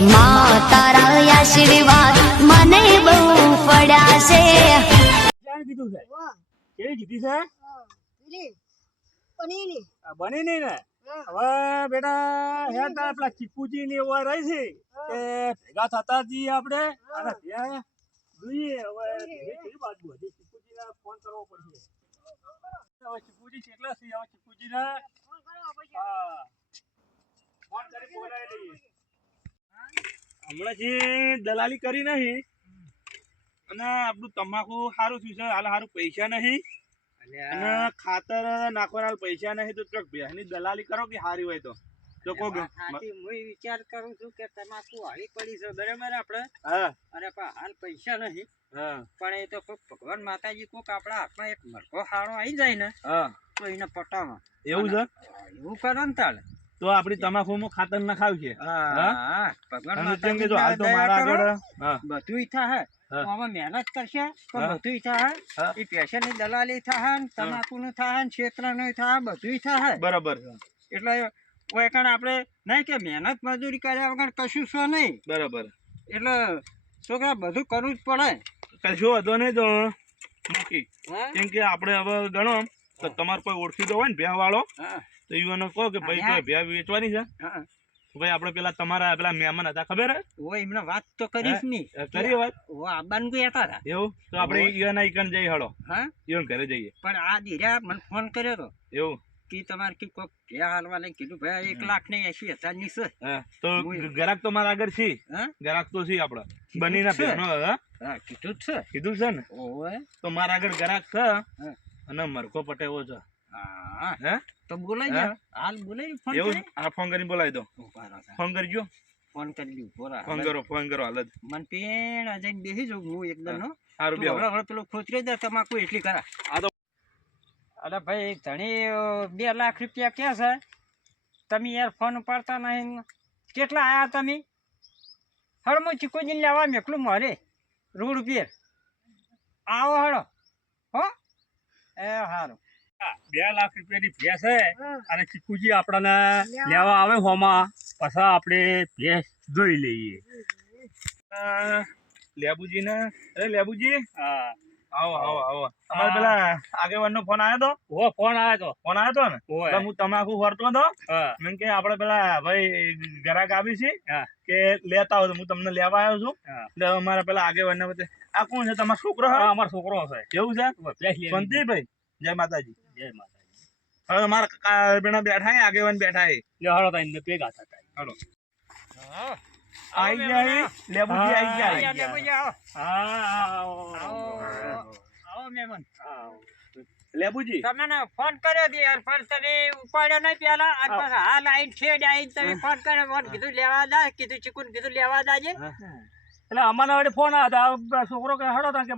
માં તારા આશીર્વાદ મને બહુ પડ્યા છે. ક્યાં કીધું છે? કેવી કીધી છે? બની નહીં ને? હવે બેટા હેડ તારા પેલા ચીકુજી ની એવા રહી છે કે ભેગા થતા જઈએ આપણે અને ત્યાં જોઈએ હવે કેવી બાજુ હજી ચીકુજીને ફોન કરવો પડશે. હવે ચીકુજી કેટલા છે? હવે ચીકુજીને હા ફોન કરી બોલાવી લઈએ. હમણાં જે દલાલી કરી નહીં અને આપણું તમાકુ સારું થયું છે. હાલ સારું પૈસા નહીં અને ખાતર નાખવાના પૈસા નહીં તો ભેંસની દલાલી કરો કે સારી હોય તો હું વિચાર કરું છું કે તમાકુ હારી પડી છે બરાબર આપડે અને હાલ પૈસા નહીં પણ એ તો ભગવાન માતાજી કોક આપડા હાથમાં એક મરઘો હારો આવી જાય ને તો એને પટાવા એવું છે. એવું કરો ને તાલે તો આપડી તમાકુ માં ખાતર નખાવ્યું છે. ભગવાન બધું થાય આમાં મહેનત કરશે તો બધું થાય. એ પેશન ની દલાલી થાય તમાકુ નું થાય ક્ષેત્ર નું થાય બધું થાય બરાબર. એટલે આપણે નહીં કે મહેનત મજૂરી કર્યા વગર કશું છે નહીં બરાબર. એટલે છોકરા બધું કરવું જ પડે. કશું હતો નહીં તો મૂકી કેમ કે આપણે હવે ગણો તો તમારે કોઈ ઓળખીતો હોય ને ભેહ વાળો તો એને કહો કે ભાઈ કોઈ ભેહ વેચવાની છે ભાઈ આપણે પેલા તમારા પેલા મહેમાન હતા ખબર હોય એમને વાત તો કરીશ નહીં કરી વાત આબાન ગયા હતા એવું તો આપણે ઈયોના ઈકન જઈ હળો ઈયોન ઘરે જઈએ. પણ આ દીરા મને ફોન કર્યો તો એવું કે તમારે કે કોક ભેહ હાલવા લઈને કીધું ભાઈ 1,80,000 ની છે તો ગ્રાહક તો મારા આગળ છે ગ્રાહક તો છે આપડે બનીના ભેનો કીધું છે ને તો મારા આગળ ગ્રાહક છે અને મરકો પટેવો છે. તો બોલાઈ જા હાલ બોલાઈ ફોન એવું આ ફોન કરીને બોલાવી દો. ફોન કરજો. ફોન કરી દઉં બોરા ફોન કરો હાલ જ મન પેણ જઈને બેસી જાઉં હું એકદમ નો સારું બે હવે પેલો ખોચરી દે તમાકુ એટલી કરા. અરે ભાઈ ધણી 2 લાખ રૂપિયા ક્યાં છે? તમે યાર ફોન ઉપાડતા નહીં. કેટલા આયા તમે? હળમો ચીકોજીને લેવા મેકલું મારે રોડ ઉપર આવો હળો હો એ સારું. 2 લાખ રૂપિયાની ભેંસ છે અને ચીકુજી આપણાને લેવા આવે હોમાં પછી આપણે ભેંસ જોઈ લઈએ. લેબુજી ને અરે લેબુજી આવો આવો આવો. અમારે પેલા આગેવાનનો ફોન આવ્યો તો ફોન આવ્યો તો ને હું તમાકુ ફરતો હતો મેં કે આપણે પેલા ભાઈ ગ્રાહક આવી છે કે લેતા આવો તો હું તમને લેવા આવ્યો છું. એટલે અમારા પેલા આગેવાન આ કોણ છે? તમારો છોકરો? અમારો છોકરો છે. એવું છે? શાંતિભાઈ જય માતાજી. જય માતાજી. હવે મારા બેના બેઠા આગેવાન બેઠા હળો તા ભેગા થતા હળો આઈ જાય લેબુજી આઈ જાય. લેબુજી તમને ફોન કર્યો હતી યાર પણ તમે ઉપાડ્યો નહીં પેલા અને પછી હાલ આઈને છેડ આઈને તમે ફોન કર્યો ફોન કીધું લેવા દા કીધું ચીકુન કીધું લેવા દાજે એટલે અમારા વડે ફોન આવ્યા છોકરો કે હડો તા કે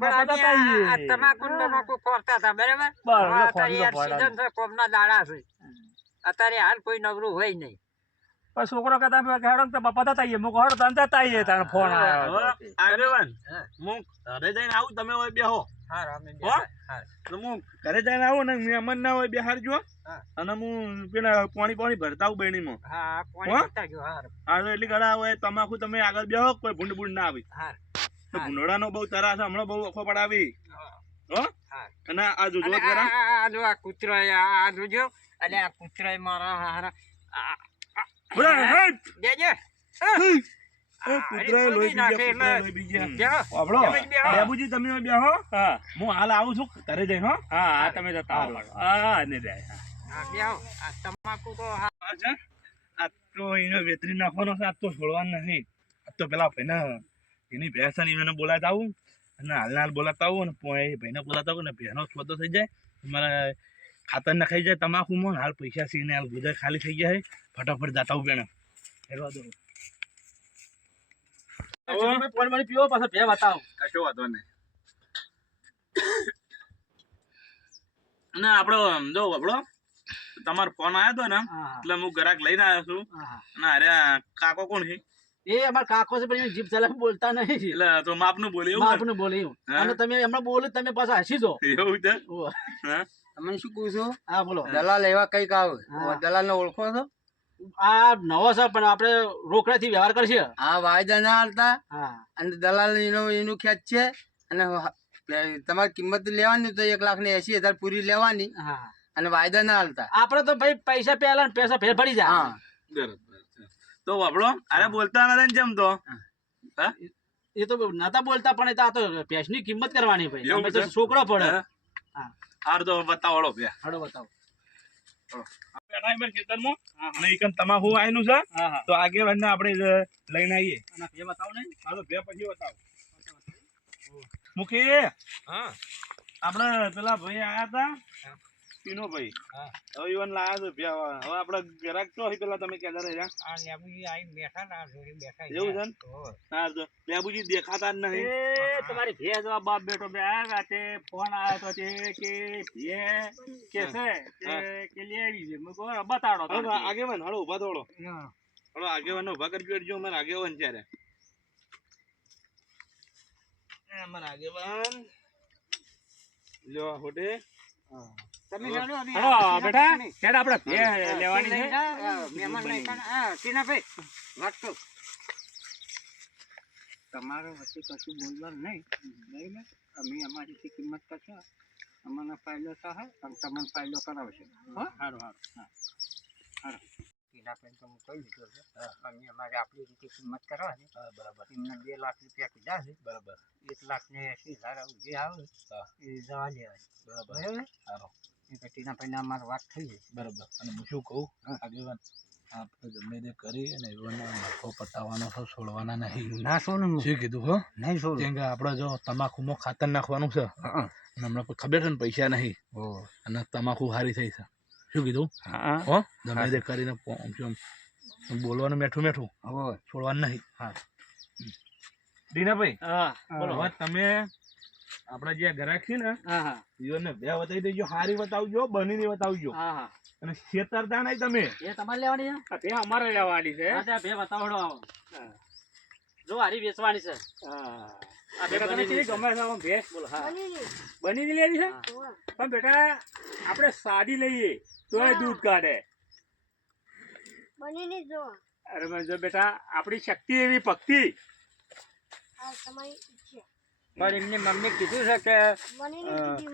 તમાકુ ફરતા હતા બરાબર સીઝન છે કોમના દાડા છે અત્યારે હાલ કોઈ નવરું હોય નહીં. છોકરો કહેતા હેડો તો બાપા જતા મુક હડો તને જતા આવીએ તારે ફોન આવ્યો. આગેવાન હું ઘરે જઈને આવું તમે હોય બેહો હું ઘરે જઈને આવું ને મહેમાન ના હોય બેહારજો અને હું પેલા પાણી ભરતા આવું બેણીમાં. એટલી ઘડા હોય તમાકુ તમે આગળ બેહો કોઈ ભૂંડ ભૂંડ ના આવી. ભૂંડડા નો બહુ તરાસ હમણાં બહુ ઓખો પડાવી હો. અને આ જોજો આ કૂતરો આ જોજો અને આ કૂતરો મારા હારા લેબુજી તમે બેહો હું હાલ આવું છું ઘરે જઈને. હો તમે જતા તમાકુ તો આ તો એને વેતરી નાખવાનો છે. આ તો છોડવાનું નથી. આ તો પેલા ભાઈ ને એની ભેંસ એને બોલાતા આવું અને હાલ બોલાતા આવું અને ભાઈને બોલાતા આવું ને ભેનો છોતો થઈ જાય મારા ખાતર ના ખાઈ જાય તમાકુમાં હાલ પૈસા સીને હાલ ગુજરાત ખાલી થઈ જાય ફટાફટ જતા આવું બેને હેરવા દો. પાણી પીવો પાછા ભે બતાવો કશો વાંધો નહીં. અને આપડો જો આપડો તમારો ફોન આવ્યો હતો ને એટલે હું ગ્રાહક લઈને આવ્યો છું. અને અરે કાકો કોણ છે? એ અમાર કાકો છે પણ જીભ ચલાવી બોલતા નહીં એટલે તો માપનું બોલે એવું માપનું બોલે એવું અને તમે હમણાં બોલો તમે પાછા હસી દો એવું છે. તમે શું કહું છો? હા બોલો. દલાલ એવા કઈક આવે દલાલ ને ઓળખો છો? આ નવો છે પણ આપણે રોકડાથી વ્યવહાર કરશે. આ વાયદા ના હાલતા હા અને દલાલ એનું ખેંચ છે અને તમારી કિંમત લેવાની તો 1,80,000 પૂરી લેવાની હા અને વાયદા ના હાલતા. આપણે તો ભાઈ પૈસા પહેલા ને પૈસા ફેર પડી જાય. હા બરોબર છે. તો વાપરો અરે બોલતા નથી ને જેમ તો હા એ તો નતા બોલતા પણ એ તો આ તો ભેંસની કિંમત કરવાની ભાઈ. એવું અમે તો છે? છોકરો પડે. હા. હા હાર તો બતાવડો બે હાડો બતાવો. બેઠા એમ ખેતરમાં અને ઈકન તમાકુ આયેલું છે હા હા તો આગેવાનને આપણે લઈને આવીએ. અને ભે બતાવો ને. હા તો બે પછી બતાવો મુખી હા આપણે પેલા ભાઈ આયા હતા પીનો ભાઈ હા. હવે ઈવન લાયા છે બે હવે આપણે ગ્રાહક તો હોય પેલા તમે કહેતા રહ્યા આ લેબુજી આઈ બેઠા ના જોડે બેઠા એવું છે ને? ઓહો. હા તો લેબુજી દેખાતા જ નહીં એ તમારી ભે જવા બાપ બેટો બે આવ્યા તે ફોન આવ્યો તો તે કે ભે કે છે કે લઈ આવી છે મેં કહું બતાડો હવે તાર ભે. આગેવાન હાલો ઉભા થોડો હા. હાલો આગેવાન ઉભા કરી બેઠજો મારા આગેવાન છે રે મારા આગેવાન લ્યો હોટે તમે જાણો અમે હાલો બેટા નહીં. હેડ આપણે ભે લેવાની છે મહેમાન નહીં પણ હા ટીનાભાઈ વાત કહું તમારે વચ્ચે કશું બોલવાનું નહીં બરાબર અમે અમારી કિંમત કરશે અમને ફાયદો થશે અને તમને ફાયદો કરાવશે હો સારું સારું હારો ટીનાભાઈ તો હું કહી દીધું છે અમે અમારે આપણી રીતે કિંમત કરવાની બરાબર એમને 2 લાખ રૂપિયા કીધા છે બરાબર 1,80,000 જે આવે એ જવા દેવાની બરાબર સારો એ ટીનાભાઈને અમારી વાત થઈ ગઈ બરાબર. અને હું શું કહું આગેવાન આપણે ગમે તે કરી અને એવાનો નફો પટાવવાનો છે, છોડવાના નહીં. ના સોનું શું કીધું હો? નહીં સોનું કેમ કે આપણે જો તમાકુમાં ખાતર નાખવાનું છે હા અને હમણાં કોઈ ખબર છે ને પૈસા નહીં ઓ અને તમાકુ સારી થઈ છે. શું કીધું હા હો? ગમે તે કરીને બોલવાનું મેઠું મેઠું હો છોડવાનું નહીં. દીનાભાઈ હા બોલો હવે તમે આપણા જે ગ્રાહક છે ને હા હા ઈવનને બે બતાવી દેજો હારી બતાવજો બનીને બતાવજો હા હા અને છેતરતા નહીં તમે એ તમારે લેવાની છે. આ ભે અમારે લેવાની છે હા ત્યાં ભે બતાવડો આવો. જો હારી વેચવાની છે. હા આ ભે બેટા તમે બની કેવી ગમે છે આમ ભે બોલો હા બની લેવી છે પણ બેટા આપણે સાદી લઈએ તોય દૂધ કાઢે બનીને જો અરે મેં જો બેટા આપણી શક્તિ એવી ભક્તિ આ તમારી ઈચ્છા પણ એમની મમ્મી કીધું છે કે બનીને કીધી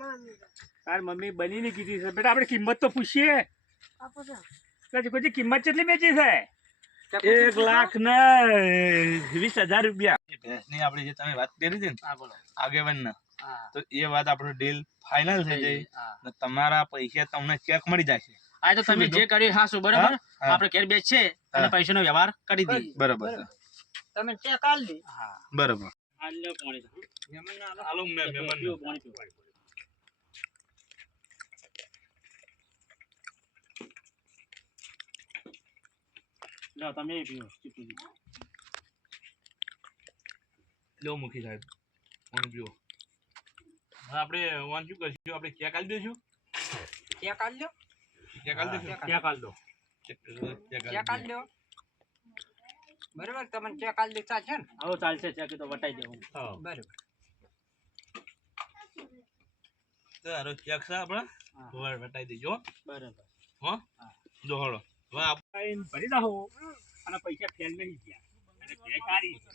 મામી તાર મમ્મી બનીને કીધી છે બેટા આપણે કિંમત તો પૂછીએ આપો છો પછી કોઈ કિંમત કેટલી વેચી છે 1,20,000 રૂપિયા ભેંસની આપણી જે તમે વાત કરી હતી ને હા બોલો આગેવાનને હા તો એ વાત આપણું ડીલ ફાઇનલ થઈ જાય હા અને તમારા પૈસા તમને ચેક મળી જશે. આ તો તમે જે કર્યું હા શું બરાબર હા. આપણે ઘેર બેચ છે અને પૈસાનો વ્યવહાર કરી દઈએ. બરાબર છે. તમે ચેક આલ દી હા બરાબર. આ લ્યો પાણી તો. મહેમાનને આલો. હાલો મહેમાન પીવો પાણી પીવો. લ્યો તમે પીવો ચીકુજી. લો મુખી સાહેબ ફોન પીવો હવે આપણે વાન શું કરશું આપણે ચેક આલી દઈશું ચેક આલ દો ચેક આલી દઈશું ક્યાં કાઢ દો ચેક આલ દો બરાબર તમને ચેક આલ દે ચાલશે ને હવે ચાલશે ચેક તો વટાઈ દેવું. બરાબર તારો ચેક છે આપણે હા. હવે બતાવી દેજો બરાબર હો જો હળો હવે ભરી દો અને પૈસા ફેલ નહીં ગયા અને ભે સારી છે.